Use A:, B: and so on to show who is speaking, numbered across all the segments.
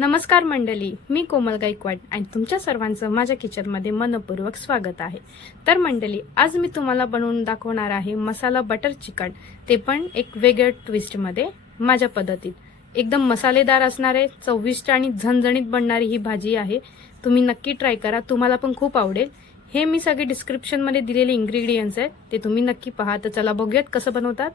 A: नमस्कार मंडळी मी कोमल गायकवाड आणि तुमच्या सर्वांचं माझ्या किचनमध्ये मनपूर्वक स्वागत आहे. तर मंडळी आज मी तुम्हाला बनवून दाखवणार आहे मसाला बटर चिकन. ते पण एक वेगळ्या ट्विस्टमध्ये माझ्या पद्धतीत. एकदम मसालेदार असणारे चविष्ट आणि झणझणीत बनणारी ही भाजी आहे. तुम्ही नक्की ट्राय करा तुम्हाला पण खूप आवडेल. हे मी सगळे डिस्क्रिप्शनमध्ये दिलेले इन्ग्रेडियंट्स आहेत ते तुम्ही नक्की पहा. तर चला बघूयात कसं बनवतात.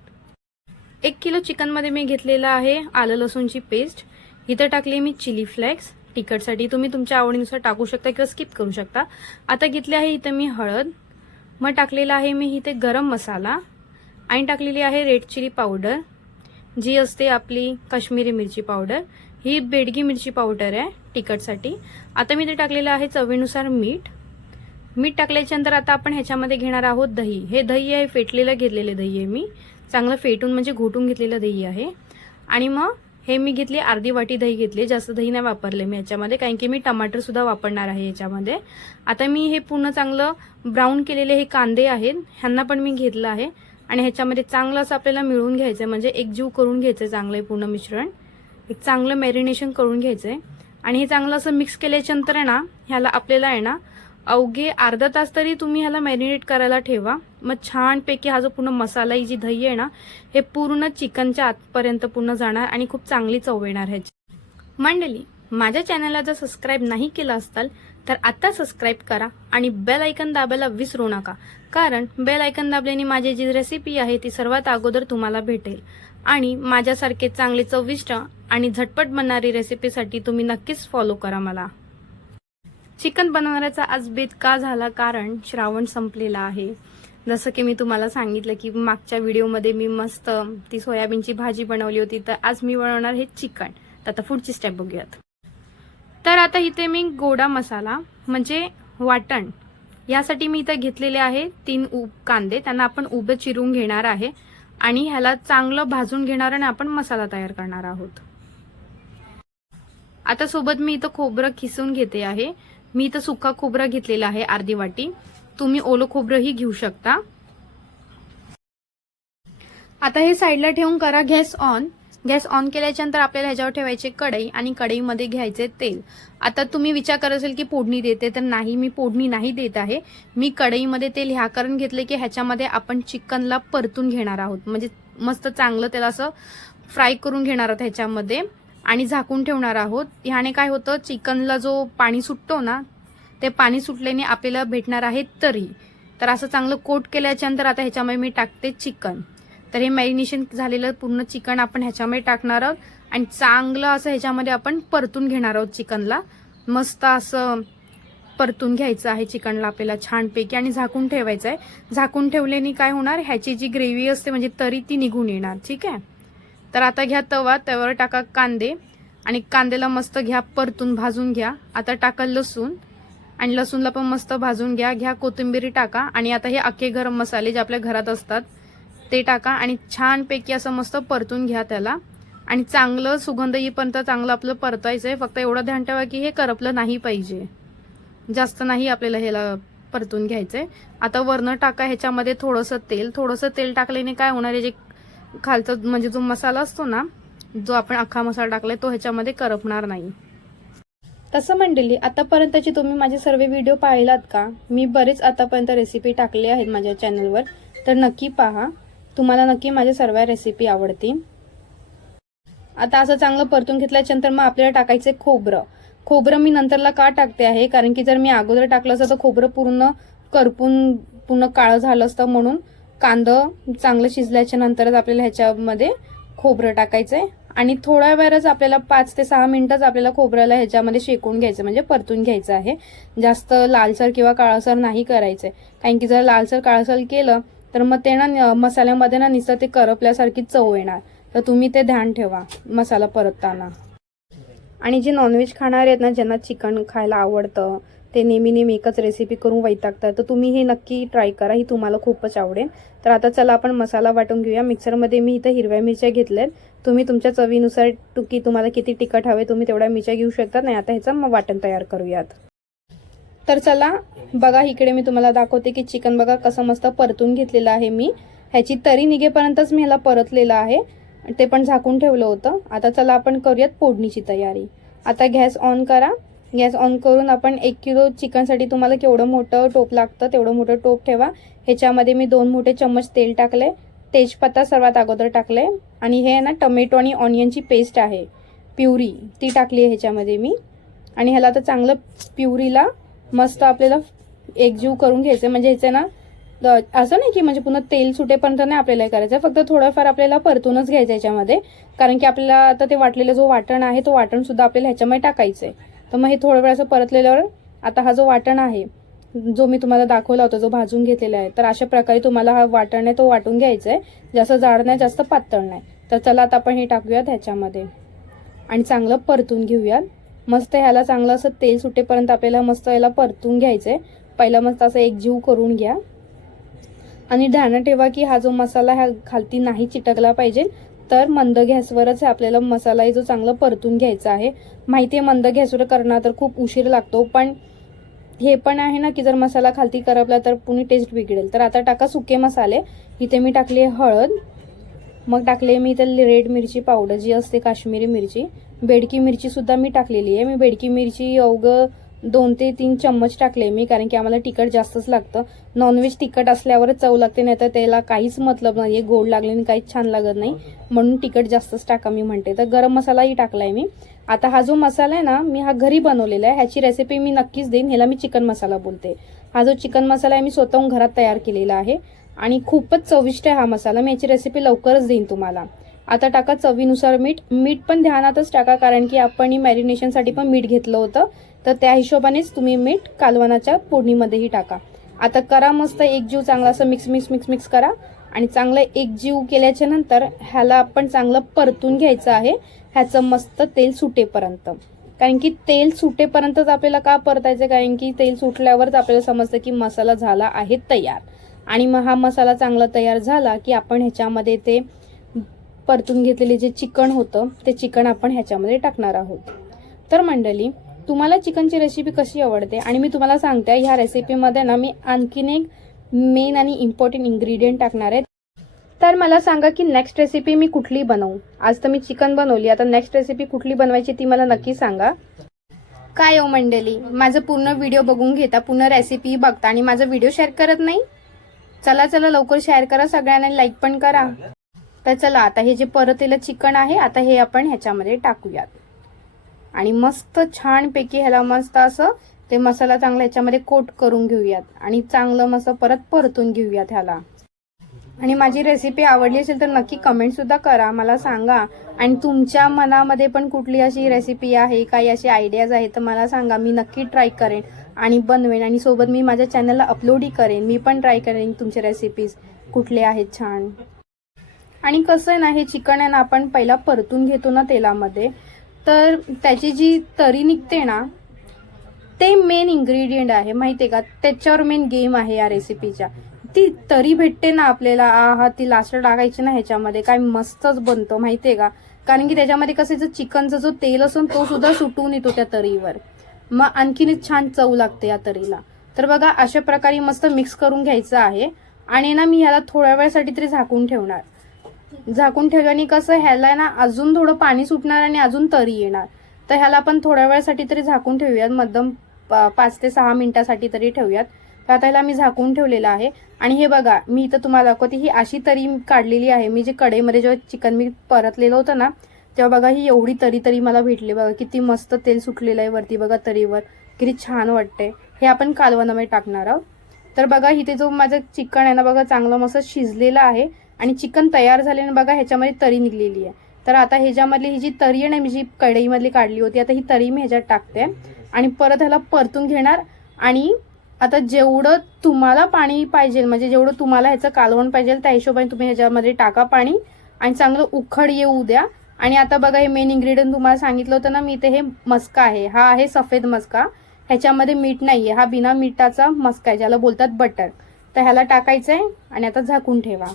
A: एक किलो चिकनमध्ये मी घेतलेलं आहे आलं लसूणची पेस्ट इथं टाकली मी चिली फ्लेक्स. तिखटसाठी तुम्ही तुमच्या आवडीनुसार टाकू शकता किंवा स्किप करू शकता. आता घेतली आहे इथं मी हळद. मग टाकलेला आहे मी इथे गरम मसाला. आणि टाकलेली आहे रेड चिली पावडर जी असते आपली काश्मीरी मिरची पावडर ही बेडगी मिरची पावडर आहे तिखटसाठी. आता मी ते टाकलेलं आहे चवीनुसार मीठ. मीठ टाकल्याच्यानंतर आता आपण ह्याच्यामध्ये घेणार आहोत दही. हे दही आहे फेटलेलं घेतलेले दही आहे मी. चांगलं फेटून म्हणजे घोटून घेतलेलं दही आहे. आणि मग हे मी घेतली अर्धी वाटी दही घेतली जास्त दही नाही वापरले मी याच्यामध्ये कारण की मी टमाटर सुद्धा वापरणार आहे याच्यामध्ये. आता मी हे पूर्ण चांगलं ब्राऊन केलेले हे कांदे आहेत ह्यांना पण मी घेतलं आहे. आणि ह्याच्यामध्ये चांगलं असं आपल्याला मिळून घ्यायचं आहे म्हणजे एकजीव करून घ्यायचं आहे चांगलं पूर्ण मिश्रण. एक चांगलं मॅरिनेशन करून घ्यायचं आहे आणि हे चांगलं असं मिक्स केल्याच्यानंतर आहे ना ह्याला आपल्याला आहे ना अवघे अर्धा तास तरी तुम्ही ह्याला मॅरिनेट करायला ठेवा. मग छानपैकी हा जो पूर्ण मसाला ही जी दही आहे ना हे पूर्ण चिकनच्या आतपर्यंत पूर्ण जाणार आणि खूप चांगली चव येणार ह्याची. मंडली माझ्या चॅनलला जर सबस्क्राईब नाही केलं असाल तर आता सबस्क्राईब करा आणि बेल ऐकन दाबायला विसरू नका. कारण बेल ऐकन दाबल्याने माझी जी रेसिपी आहे ती सर्वात अगोदर तुम्हाला भेटेल. आणि माझ्यासारखे चांगले चविष्ट आणि झटपट बनणारी रेसिपीसाठी तुम्ही नक्कीच फॉलो करा मला. चिकन बनवण्याचा आज बेत का झाला कारण श्रावण संपलेला आहे. जसं की मी तुम्हाला सांगितलं की मागच्या व्हिडिओमध्ये मी मस्त ती सोयाबीनची भाजी बनवली होती तर आज मी बनवणार हे चिकन. तर आता पुढची स्टेप बघूयात. तर आता इथे मी गोडा मसाला म्हणजे वाटण. यासाठी मी इथं घेतलेले आहे तीन उब कांदे. त्यांना आपण उभे चिरून घेणार आहे आणि ह्याला चांगलं भाजून घेणार आणि आपण मसाला तयार करणार आहोत. आता सोबत मी इथं खोबरं खिसून घेते आहे. मी इथं सुका खोबरं घेतलेलं आहे अर्धी वाटी. तुम्ही ओलं खोबरंही घेऊ शकता. आता हे साईडला ठेवून करा गॅस ऑन. गॅस ऑन केल्याच्यानंतर आपल्याला ह्याच्यावर ठेवायचे कढई आणि कढईमध्ये घ्यायचे तेल. आता तुम्ही विचार करत असेल की फोडणी देते तर नाही मी फोडणी नाही देत आहे. मी कढईमध्ये तेल ह्या कारण घेतले की ह्याच्यामध्ये आपण चिकनला परतून घेणार आहोत. म्हणजे मस्त चांगलं त्याला असं फ्राय करून घेणार आहोत ह्याच्यामध्ये. आणि झाकून ठेवणार आहोत. ह्याने काय होतं चिकनला जो पाणी सुटतो ना ते पाणी सुटल्याने आपल्याला भेटणार आहे तरी. तर असं चांगलं कोट केल्याच्यानंतर आता ह्याच्यामध्ये मी टाकते चिकन. तर हे मॅरिनेशन झालेलं पूर्ण चिकन आपण ह्याच्यामध्ये टाकणार आहोत. आणि चांगलं असं ह्याच्यामध्ये आपण परतून घेणार आहोत चिकनला. मस्त असं परतून घ्यायचं आहे चिकनला आपल्याला छानपैकी आणि झाकून ठेवायचं आहे. झाकून ठेवल्याने काय होणार ह्याची जी ग्रेव्ही असते म्हणजे तरी ती निघून येणार. ठीक आहे? तर आता घ्या तवा त्यावर टाका कांदे. आणि कांद्याला मस्त घ्या परतून भाजून घ्या. आता टाका लसूण. आणि लसूणला पण मस्त भाजून घ्या घ्या कोथिंबिरी टाका. आणि आता हे अख्खे गरम मसाले जे आपल्या घरात असतात ते टाका. आणि छानपैकी असं मस्त परतून घ्या त्याला. आणि चांगलं सुगंध येईपर्यंत चांगलं आपलं परतायचं आहे. फक्त एवढं ध्यान ठेवा की हे करपलं नाही पाहिजे. जास्त नाही आपल्याला ह्याला परतून घ्यायचं आहे आता वरनं टाका ह्याच्यामध्ये थोडंसं तेल. थोडंसं तेल टाकल्याने काय होणार आहे? जे खालचा म्हणजे जो मसाला असतो ना जो आपण अख्खा मसाला टाकलाय तो ह्याच्यामध्ये करपणार नाही. तसं मंडळी आतापर्यंतची तुम्ही माझे सर्व व्हिडिओ पाहिलात का? मी बरेच आतापर्यंत रेसिपी टाकले आहेत माझ्या चॅनलवर तर नक्की पहा. तुम्हाला नक्की माझ्या सर्व रेसिपी आवडतील. आता असं चांगलं परतून घेतल्याच्यानंतर मग आपल्याला टाकायचे खोबरं. खोबरं मी नंतरला का टाकते आहे? कारण की जर मी अगोदर टाकलं असतं तर खोबरं पूर्ण करपून पूर्ण काळं झालं असतं म्हणून. कांदं चांगलं शिजल्याच्या नंतरच आपल्याला ह्याच्यामध्ये खोबरं टाकायचंय. आणि थोड्या वेळच आपल्याला पाच ते सहा मिनिटच आपल्याला खोबऱ्याला ह्याच्यामध्ये शेकून घ्यायचं म्हणजे परतून घ्यायचं आहे. जास्त लालसर किंवा काळसर नाही करायचंय. कारण की जर लालसर काळसर केलं तर मग ते ना मसाल्यामध्ये ना निसं ते करपल्यासारखी चव येणार. तर तुम्ही ते ध्यान ठेवा मसाला परतताना. आणि जे नॉनव्हेज खाणारे आहेत ना ज्यांना चिकन खायला आवडतं ते नेहमी नेहमी एकच रेसिपी करून वैतागतात तर तुम्ही हे नक्की ट्राय करा. ही तुम्हाला खूपच आवडेल. तर आता चला आपण मसाला वाटून घेऊया. मिक्सरमध्ये मी इथं हिरव्या मिरच्या घेतल्यात. तुम्ही तुमच्या चवीनुसार टुकी तुम्हाला किती तिखट हवे तुम्ही तेवढ्या मिरच्या घेऊ शकता. नाही आता ह्याचं मग वाटण तयार करूयात. तर चला बघा इकडे मी तुम्हाला दाखवते की चिकन बघा कसं मस्त परतून घेतलेलं आहे मी. ह्याची तरी निघेपर्यंतच मी ह्याला परतलेलं आहे. ते पण झाकून ठेवलं होतं. आता चला आपण करूयात फोडणीची तयारी. आता गॅस ऑन करा. गॅस ऑन करून आपण एक किलो चिकनसाठी तुम्हाला केवढं मोठं टोप लागतं तेवढं मोठं टोप ठेवा. ह्याच्यामध्ये मी दोन मोठे चम्मच तेल टाकले तेजपत्ता सर्वात अगोदर टाकले आणि हे आहे ना टमेटो आणि ऑनियनची पेस्ट आहे. प्युरी ती टाकली आहे ह्याच्यामध्ये मी. आणि ह्याला आता चांगलं प्युरीला मस्त आपल्याला एकजीव करून घ्यायचं. म्हणजे ह्याचं ना असं नाही की म्हणजे पुन्हा तेल सुटेपर्यंत नाही आपल्याला करायचं. फक्त थोडंफार आपल्याला परतूनच घ्यायचं ह्याच्यामध्ये. कारण की आपल्याला आता ते वाटलेलं जो वाटण आहे तो वाटण सुद्धा आपल्याला ह्याच्यामध्ये टाकायचं आहे तर मग हे थोडं वेळ असं परतलेल्यावर आता हा जो वाटण आहे जो मी तुम्हाला दाखवला होता जो भाजून घेतलेला आहे तर अशा प्रकारे तुम्हाला हा वाटण आहे तो वाटून घ्यायचा आहे. जास्त जाड नाही जास्त पातळ नाही. तर चला आता आपण हे टाकूयात ह्याच्यामध्ये. आणि चांगलं परतून घेऊयात. मस्त ह्याला चांगलं असं तेल सुटेपर्यंत आपल्याला मस्त याला परतून घ्यायचं आहे. पहिला मस्त असं एकजीव करून घ्या. आणि ध्यानात ठेवा की हा जो मसाला ह्या खालती नाही चिटकला पाहिजे तर मंद गॅसवरच आपल्याला मसाला जो चांगला परतून घ्यायचा आहे. माहिती आहे मंद गॅसवर करणार तर खूप उशीर लागतो पण हे पण आहे ना की जर मसाला खालती करपला तर पुणे टेस्ट बिघडेल. तर आता टाका सुके मसाले. इथे मी टाकली आहे हळद. मग टाकले मी इथे रेड मिरची पावडर जी असते काश्मीरी मिरची. बेडकी मिरची सुद्धा मी टाकलेली आहे. मी बेडकी मिरची अवघं दोन ते तीन चम्मच टाकले मी कारण की आम्हाला तिखट जास्तच लागतं. नॉनव्हेज तिखट असल्यावरच चव लागते नाही तर त्याला काहीच मतलब नाही गोड लागल्याने काहीच छान लागत नाही. म्हणून तिखट जास्तच टाका मी म्हणते. तर गरम मसालाही टाकलाय मी. आता हा जो मसाला आहे ना मी हा घरी बनवलेला आहे. ह्याची रेसिपी मी नक्कीच देईन. ह्याला मी चिकन मसाला बोलते. हा जो चिकन मसाला आहे मी स्वतःहून घरात तयार केलेला आहे. आणि खूपच चविष्ट आहे हा मसाला. मी याची रेसिपी लवकरच देईन तुम्हाला. आता टाका चवीनुसार मीठ. मीठ पण ध्यानातच टाका कारण की आपण मॅरिनेशनसाठी पण मीठ घेतलं होतं. तर त्या हिशोबानेच तुम्ही मीठ कालवनाच्या फोडणीमध्येही टाका. आता करा मस्त एक जीव चांगला असं मिक्स मिक्स मिक्स मिक्स करा. आणि चांगलं एक जीव केल्याच्यानंतर ह्याला आपण चांगलं परतून घ्यायचं आहे. ह्याचं मस्त तेल सुटेपर्यंत. कारण की तेल सुटेपर्यंतच आपल्याला का परतायचं कारण की तेल सुटल्यावरच आपल्याला समजतं की मसाला झाला आहे तयार. आणि मग हा मसाला चांगला तयार झाला की आपण ह्याच्यामध्ये ते परतून घेतलेले जे चिकन होतं ते चिकन आपण ह्याच्यामध्ये टाकणार आहोत. तर मंडळी तुम्हाला चिकनची रेसिपी कशी आवडते? आणि मी तुम्हाला सांगते ह्या रेसिपीमध्ये ना मी आणखीन एक मेन आणि इम्पॉर्टंट इन्ग्रेडियंट टाकणार आहे. तर मला सांगा की नेक्स्ट रेसिपी मी कुठली बनवू? आज तर मी चिकन बनवली आता नेक्स्ट रेसिपी कुठली बनवायची ती मला नक्की सांगा. काय हो मंडळी माझं पूर्ण व्हिडिओ बघून घेता पूर्ण रेसिपी बघता आणि माझा व्हिडिओ शेअर करत नाही? चला चला लवकर शेअर करा सगळ्यांना लाईक पण करा. तर चला आता हे जे परतेलं चिकन आहे आता हे आपण ह्याच्यामध्ये टाकूयात. आणि मस्त छानपैकी ह्याला मस्त असं ते मसाला चांगला ह्याच्यामध्ये कोट करून घेऊयात. आणि चांगलं मस्त परत परतून घेऊयात ह्याला. आणि माझी रेसिपी आवडली असेल तर नक्की कमेंट सुद्धा करा मला सांगा. आणि तुमच्या मनामध्ये पण कुठली अशी रेसिपी आहे काही अशी आयडियाज आहे तर मला सांगा मी नक्की ट्राय करेन आणि बनवेन. आणि सोबत मी माझ्या चॅनलला अपलोडही करेन. मी पण ट्राय करेन तुमचे रेसिपीज कुठले आहेत छान. आणि कसं आहे ना हे चिकन आहे ना आपण पहिला परतून घेतो ना तेलामध्ये. तर त्याची जी तरी निघते ना ते मेन इन्ग्रेडियंट आहे माहितीये का? त्याच्यावर मेन गेम आहे या रेसिपीच्या ती तरी भेटते ना आपल्याला हा ती लास्ट टाकायची ना ह्याच्यामध्ये काय मस्तच बनतं माहितीये का? कारण की त्याच्यामध्ये कसं जो चिकनचा जो तेल असून तो सुद्धा सुटून येतो त्या तरीवर. मग आणखीनच छान चव लागते या तरीला. तर बघा अशा प्रकारे मस्त मिक्स करून घ्यायचं आहे. आणि ना मी ह्याला थोड्या वेळासाठी तरी झाकून ठेवणार. झाकून ठेवल्याने कसं ह्याला ना अजून थोडं पाणी सुटणार आणि अजून तरी येणार. तर ह्याला आपण थोड्या वेळासाठी तरी झाकून ठेवूयात. मध्यम प- पाच ते सहा मिनिटासाठी तरी ठेवूयात. तर आता ह्याला मी झाकून ठेवलेलं आहे. आणि हे बघा मी इथं तुम्हाला दाखवते ही अशी तरी काढलेली आहे. मी जे कडेमध्ये जेव्हा चिकन मी परतलेलं होतं ना तेव्हा बघा ही एवढी तरी तरी मला भेटली. बघा किती मस्त तेल सुटलेलं आहे वरती. बघा तरीवर. किती छान वाटते हे आपण कालवनामध्ये टाकणार आहोत. तर बघा इथे जो माझं चिकन आहे ना बघा चांगलं मस्त शिजलेलं आहे. आणि चिकन तयार झाल्याने बघा ह्याच्यामध्ये तरी निघलेली आहे. तर आता ह्याच्यामधली ही जी तरी आहे ना मी जी कढईमधली काढली होती आता ही तरी मी ह्याच्यात टाकते. आणि परत ह्याला परतून घेणार आणि आता जेवढं तुम्हाला पाणी पाहिजे म्हणजे जेवढं तुम्हाला ह्याचं कालवण पाहिजे त्या हिशोबाने तुम्ही ह्याच्यामध्ये टाका पाणी आणि चांगलं उखड येऊ द्या. आणि आता बघा हे मेन इन्ग्रेडियंट तुम्हाला सांगितलं होतं ना मी इथे हे मस्का आहे. हा आहे सफेद मस्का. ह्याच्यामध्ये मीठ नाही आहे हा बिना मिठाचा मस्का आहे ज्याला बोलतात बटर तर ह्याला टाकायचं आहे आणि आता झाकून ठेवा.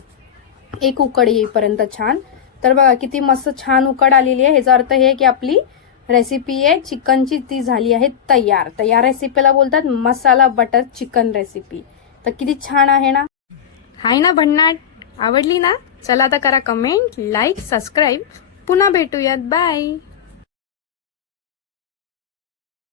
A: एक उकड येईपर्यंत छान. तर बघा किती मस्त छान उकड आलेली आहे. ह्याचा अर्थ हे आहे की आपली रेसिपी आहे चिकनची ती झाली आहे तयार. तर या रेसिपीला बोलतात मसाला बटर चिकन रेसिपी तर किती छान आहे ना? हाय ना भन्नाट? आवडली ना? चला आता करा कमेंट लाईक सबस्क्राईब पुन्हा भेटूयात. बाय